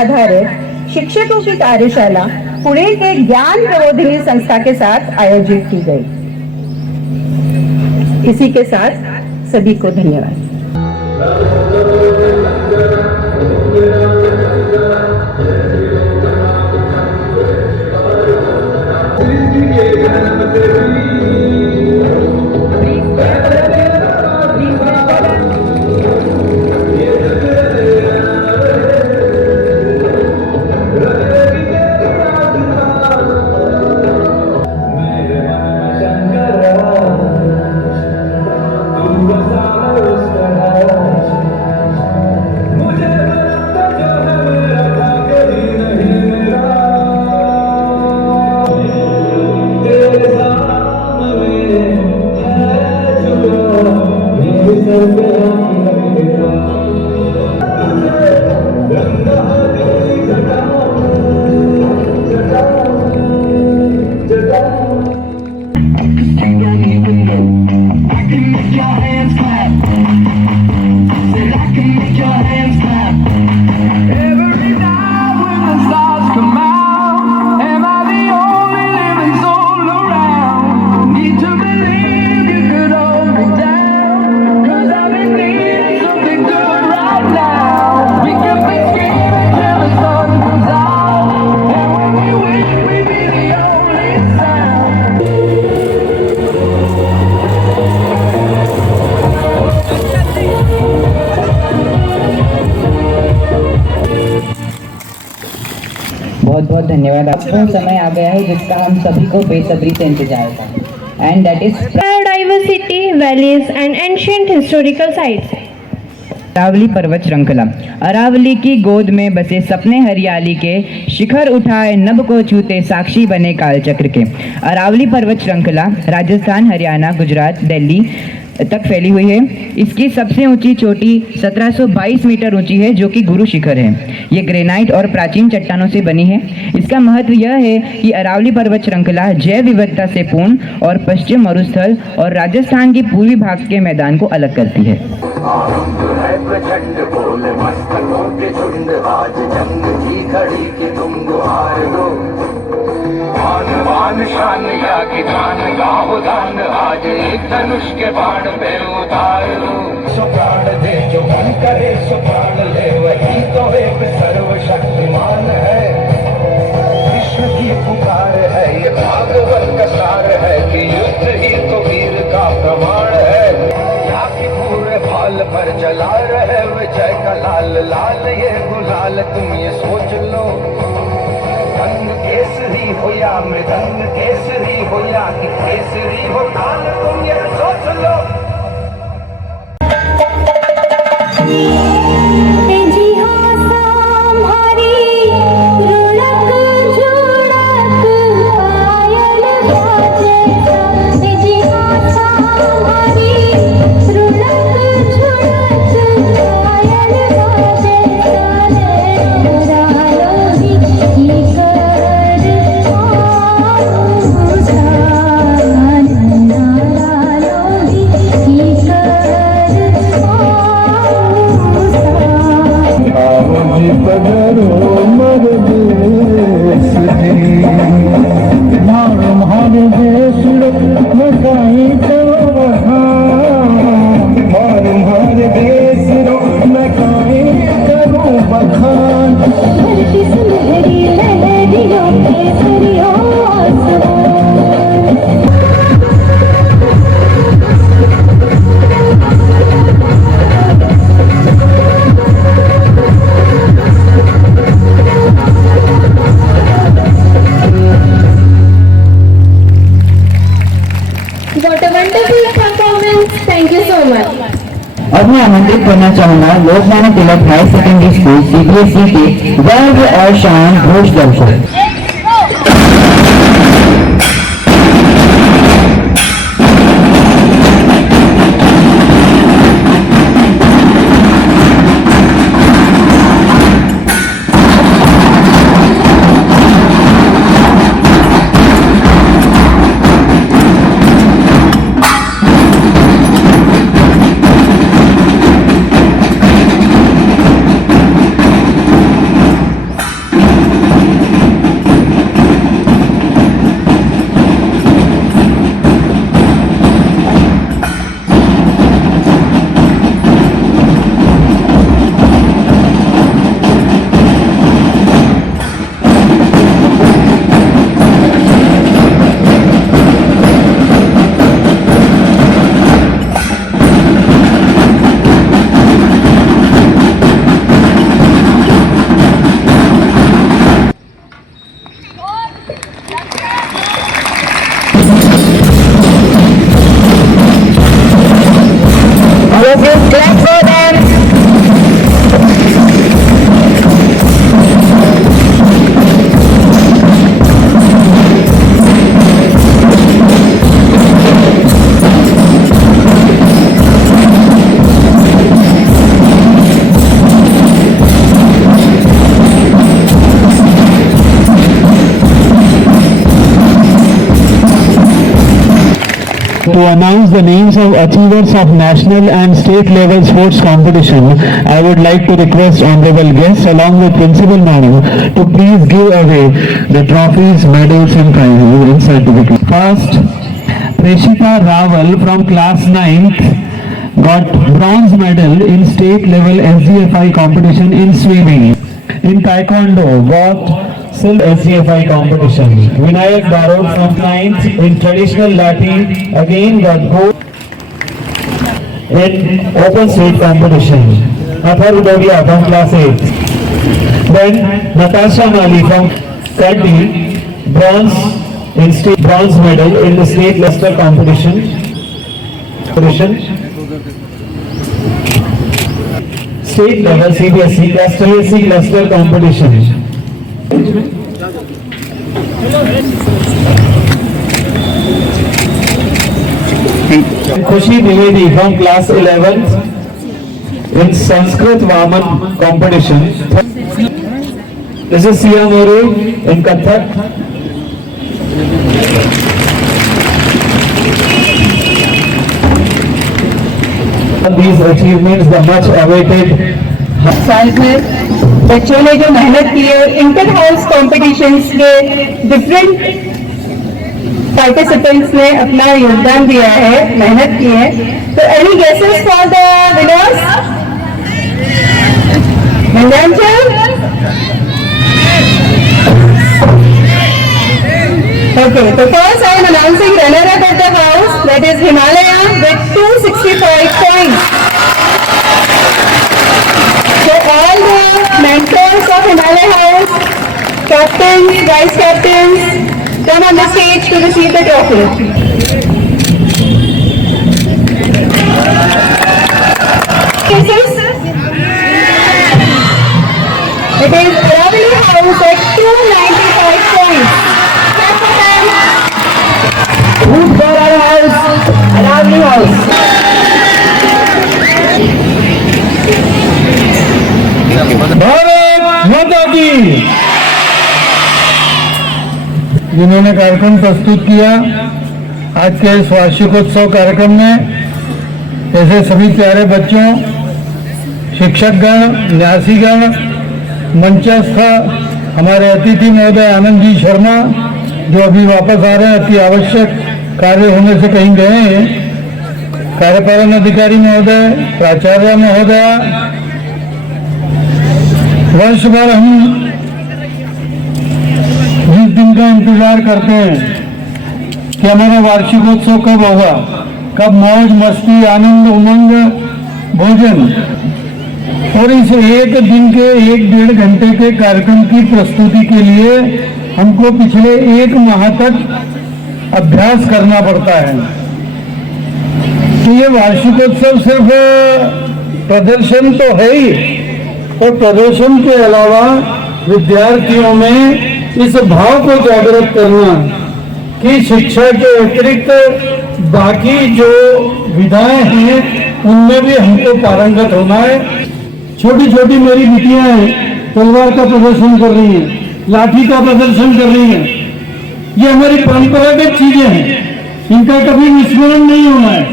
आधारित शिक्षकों की कार्यशाला पुणे के ज्ञान प्रबोधिनी संस्था के साथ आयोजित की गई। इसी के साथ सभी को धन्यवाद। बहुत बहुत धन्यवाद। आपको समय आ गया है जिसका हम सभी को बेसब्री से इंतजार था, and that is biodiversity, valleys and ancient historical sites. Aravalli पर्वत श्रृंखला। अरावली की गोद में बसे सपने हरियाली के, शिखर उठाए नभ को छूते साक्षी बने कालचक्र के। अरावली पर्वत श्रृंखला राजस्थान, हरियाणा, गुजरात, दिल्ली तक फैली हुई है। इसकी सबसे ऊंची चोटी 1722 मीटर ऊंची है, जो कि गुरु शिखर है। ये ग्रेनाइट और प्राचीन चट्टानों से बनी है। इसका महत्व यह है कि अरावली पर्वत श्रृंखला जैव विविधता से पूर्ण और पश्चिम मरुस्थल और राजस्थान के पूर्वी भाग के मैदान को अलग करती है। शान या की दान गाहो दान, आज एक धनुष के बाण पे उतार लो। सो प्राण दे जो मन करे, सो प्राण ले, वही तो एक सर्वशक्तिमान है। विश्व की पुकार है, ये भागवत का सार है कि युद्ध ही तो वीर का प्रमाण है। या कि पूरे भाल पर जला रहे विजय का लाल लाल ये गुलाल, तुम ये सोच लो। रंग केसरी हो या मृदंग केसरी हो या कि केसरी हो काल, तुम ये सोच लो। अब मैं आमंत्रित करना चाहूंगा Lokmanya Tilak higher secondary school CBSE के गर्व और शान घोष दर्शक। All of you clap for them. To announce the names of achievers of national and state level sports competition, I would like to request honorable guests along with Principal Madam to please give away the trophies, medals and prizes and certificates. First, Preshita Rawal from class 9th got bronze medal in state level SGFI competition in swimming. In Taekwondo got silver SGFI competition. Vinayak Barod from 9th in traditional Lati again got gold in open street competition. Athar Udodia from class 8th. Then Natasha Mali from Kaddi, bronze medal in the state cluster competition. State level CBSE cluster competition. Khushi Dwivedi from class 11th in Sanskrit Vaman competition. This is Sia Moru in Kathak. These achievements, the much awaited साल में बच्चों ने जो मेहनत की है, inter house competitions के different participants ने अपना योगदान दिया है, मेहनत की है. तो any guesses for the winners? Mandanchal? Okay, so first I am announcing runner-up of the house, that is Himalaya with 265 points. So all the mentors of Himalaya House, captains, vice captains, come on the stage to receive the trophy. It is Aravali House at 295 points. Clap for them. Good for our house, Aravali House. Bharat माता की। जिन्होंने कार्यक्रम प्रस्तुत किया आज के इस वार्षिकोत्सव कार्यक्रम में, ऐसे सभी प्यारे बच्चों, शिक्षकगण, न्यासीगण, मंचस्थ हमारे अतिथि महोदय आनंद जी शर्मा जो अभी वापस आ रहे हैं, अति आवश्यक कार्य होने से कहीं गए हैं, कार्यपालन अधिकारी महोदय, प्राचार्य महोदया, वर्ष भर हम जिस दिन का इंतजार करते हैं कि हमारा वार्षिकोत्सव कब होगा, कब मौज मस्ती आनंद उमंग भोजन, और इस एक दिन के 1-1.5 घंटे के कार्यक्रम की प्रस्तुति के लिए हमको पिछले 1 माह तक अभ्यास करना पड़ता है. तो ये वार्षिकोत्सव सिर्फ प्रदर्शन तो है ही, और प्रदर्शन के अलावा विद्यार्थियों में इस भाव को जागृत करना कि शिक्षा के अतिरिक्त बाकी जो विधाएं हैं उनमें भी हमको पारंगत होना है. छोटी छोटी मेरी बिटियां हैं, तलवार का प्रदर्शन कर रही हैं, लाठी का प्रदर्शन कर रही हैं. ये हमारी परंपरागत चीजें हैं, इनका कभी विस्मरण नहीं होना है.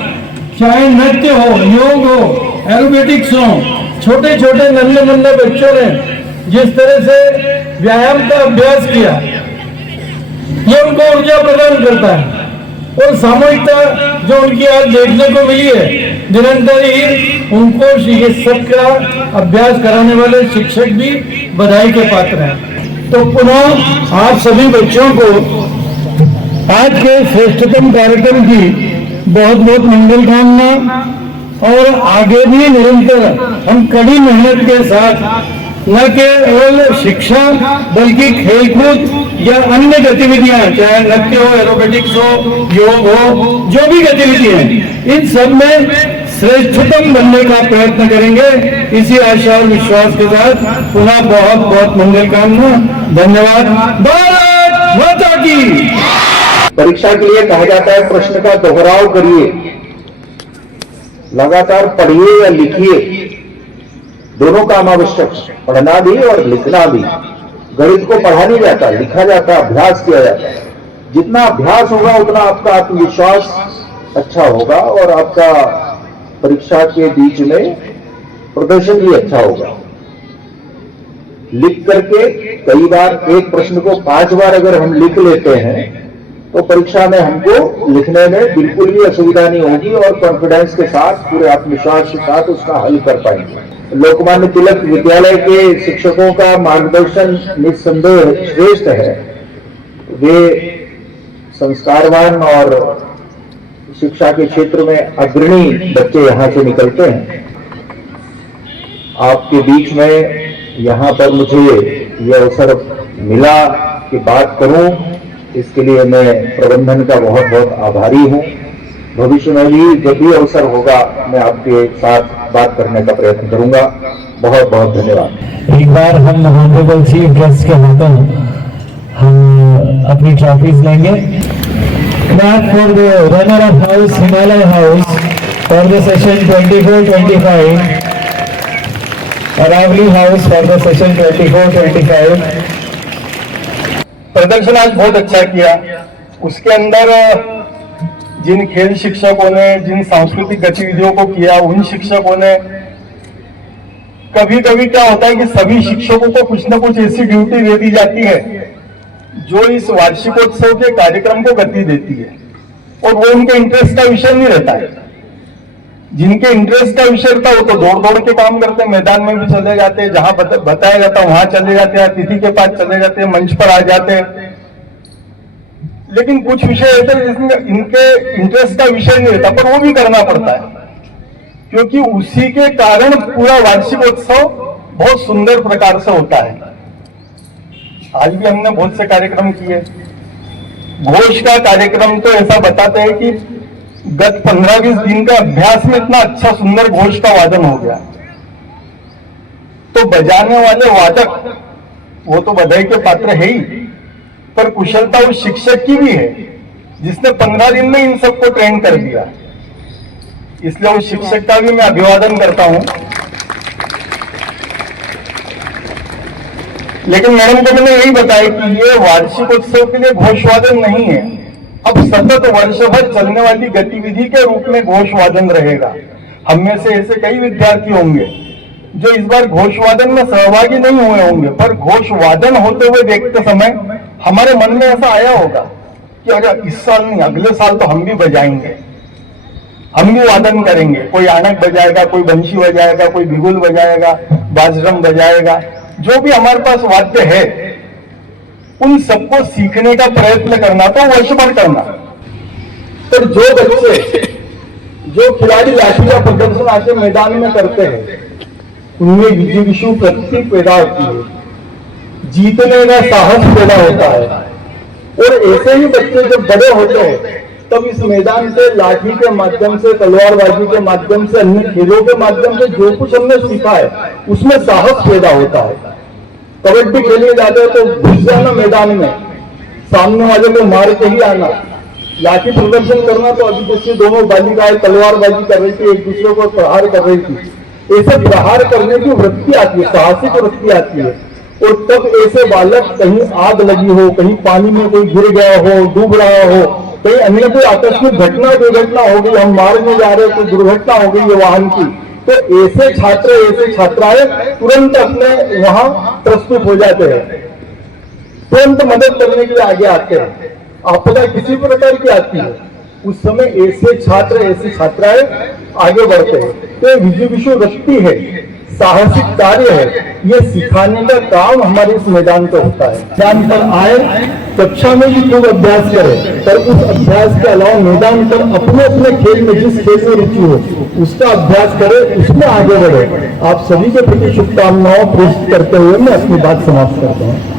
चाहे नृत्य हो, योग हो, एरोबेटिक्स हो, छोटे छोटे नन्हे मुन्ने बच्चों ने जिस तरह से व्यायाम का अभ्यास किया, ये उनको ऊर्जा प्रदान करता है. और सामूहिकता जो उनकी आज देखने को मिली है, निरंतर ही उनको ये सब का अभ्यास कराने वाले शिक्षक भी बधाई के पात्र हैं. तो पुनः आप सभी बच्चों को आज के श्रेष्ठतम कार्यक्रम की बहुत बहुत मंगल कामना, और आगे भी निरंतर हम कड़ी मेहनत के साथ न केवल शिक्षा बल्कि खेलकूद या अन्य गतिविधियां, चाहे नृत्य हो, एरोबेटिक्स हो, योग हो, जो भी गतिविधियां हैं, इन सब में श्रेष्ठतम बनने का प्रयत्न करेंगे। इसी आशा और विश्वास के साथ पुनः बहुत बहुत मंगल कामना। धन्यवाद। भारत माता की। परीक्षा के लिए कहा जाता है प्रश्न का दोहराव करिए, लगातार पढ़िए या लिखिए, दोनों काम आवश्यक, पढ़ना भी और लिखना भी। गणित को पढ़ा नहीं जाता, लिखा जाता, अभ्यास किया जाता है। जितना अभ्यास होगा उतना आपका आत्मविश्वास अच्छा होगा और आपका परीक्षा के बीच में प्रदर्शन भी अच्छा होगा। लिख करके कई बार एक प्रश्न को 5 बार अगर हम लिख लेते हैं तो परीक्षा में हमको लिखने में बिल्कुल भी असुविधा नहीं होगी और कॉन्फिडेंस के साथ, पूरे आत्मविश्वास के साथ उसका हल कर पाएंगे। लोकमान्य तिलक विद्यालय के शिक्षकों का मार्गदर्शन निस्संदेह श्रेष्ठ है। वे संस्कारवान और शिक्षा के क्षेत्र में अग्रणी बच्चे यहां से निकलते हैं। आपके बीच में यहां पर मुझे यह अवसर मिला कि बात करूं, इसके लिए मैं प्रबंधन का बहुत बहुत आभारी हूं। भविष्य में भी जब भी अवसर होगा मैं आपके साथ बात करने का प्रयत्न करूंगा। बहुत बहुत धन्यवाद। एक बार हम ऑनरेबल चीफ गेस्ट के हाथों हम अपनी ट्रॉफीज लेंगे। Clap for the runner of house Himalaya house for the session 24-25, Aravalli house for the session 24-25। प्रदर्शन आज बहुत अच्छा किया। उसके अंदर जिन खेल शिक्षकों ने, जिन सांस्कृतिक गतिविधियों को किया, उन शिक्षकों ने, कभी कभी क्या होता है कि सभी शिक्षकों को कुछ न कुछ ऐसी ड्यूटी दे दी जाती है जो इस वार्षिकोत्सव के कार्यक्रम को गति देती है और वो उनके इंटरेस्ट का विषय नहीं रहता है। जिनके इंटरेस्ट का विषय रहता है वो तो दौड़ दौड़ के काम करते हैं, मैदान में भी चले जाते हैं, जहां बताया जाता है वहां चले जाते हैं, अतिथि के पास चले जाते हैं, मंच पर आ जाते हैं। लेकिन कुछ विषय ऐसे जिसमें इनके इंटरेस्ट का विषय नहीं रहता, पर वो भी करना पड़ता है क्योंकि उसी के कारण पूरा वार्षिकोत्सव बहुत सुंदर प्रकार से होता है। आज भी हमने बहुत से कार्यक्रम किए। घोष का कार्यक्रम तो ऐसा बताते हैं कि गत 15-20 दिन के अभ्यास में इतना अच्छा सुंदर घोष का वादन हो गया। तो बजाने वाले वादक वो तो बधाई के पात्र है ही, पर कुशलता उस शिक्षक की भी है जिसने 15 दिन में इन सबको ट्रेन कर दिया। इसलिए उस शिक्षक का भी मैं अभिवादन करता हूं। लेकिन मैडम को मैंने यही बताया कि ये वार्षिकोत्सव के लिए घोषवादन नहीं है, अब सतत वर्ष भर चलने वाली गतिविधि के रूप में घोषवादन रहेगा। हम में से ऐसे कई विद्यार्थी होंगे जो इस बार घोषवादन में सहभागी नहीं हुए होंगे, पर घोषवादन होते हुए देखते समय हमारे मन में ऐसा आया होगा कि अगर इस साल नहीं अगले साल तो हम भी बजाएंगे, हम भी वादन करेंगे। कोई आनक बजाएगा, कोई बंशी बजाएगा, कोई बिगुल बजाएगा, बाजरम बजाएगा, जो भी हमारे पास वाद्य है उन सबको सीखने का प्रयत्न करना, तो वर्ष भर करना। पर जो बच्चे, जो खिलाड़ी लाठी का प्रदर्शन आके मैदान में करते हैं उनमें विजिगीषु वृत्ति पैदा होती है, जीतने का साहस पैदा होता है। और ऐसे ही बच्चे जब बड़े होते हैं तब इस मैदान से लाठी के माध्यम से, तलवारबाजी के माध्यम से, अन्य खेलों के माध्यम से जो कुछ हमने सीखा है उसमें साहस पैदा होता है। कबड्डी खेलने जाते हैं तो घुस जाना मैदान में, सामने वाले को मार के ही आना। लाठी प्रदर्शन करना तो अभी जैसे दोनों बालिकाएं तलवारबाजी कर रही थी, एक दूसरे को प्रहार कर रही थी, ऐसे प्रहार करने की वृत्ति आती है, साहसिक वृत्ति आती है। और तब ऐसे बालक कहीं आग लगी हो, कहीं पानी में कोई गिर गया हो, डूब रहा हो, कहीं अन्य कोई आकस्मिक घटना दुर्घटना हो गई, हम मारने जा रहे तो दुर्घटना हो गई है वाहन की, तो ऐसे छात्र, ऐसे छात्राएं तुरंत अपने वहां प्रस्तुत हो जाते हैं, तुरंत मदद करने के लिए आगे आते हैं। आपदा किसी प्रकार की आती है उस समय ऐसे छात्र, ऐसी छात्राएं आगे बढ़ते हैं। तो विजिगीषु वृत्ति है, साहसिक कार्य है, ये सिखाने का काम हमारे इस मैदान पर होता है। मैदान पर आए, कक्षा में भी खूब अभ्यास करें, पर उस अभ्यास के अलावा मैदान पर अपने अपने खेल में, जिस खेल में रुचि हो उसका अभ्यास करें, उसमें आगे बढ़े। आप सभी के प्रति शुभकामनाओं प्रेषित करते हुए मैं अपनी बात समाप्त करता हूँ।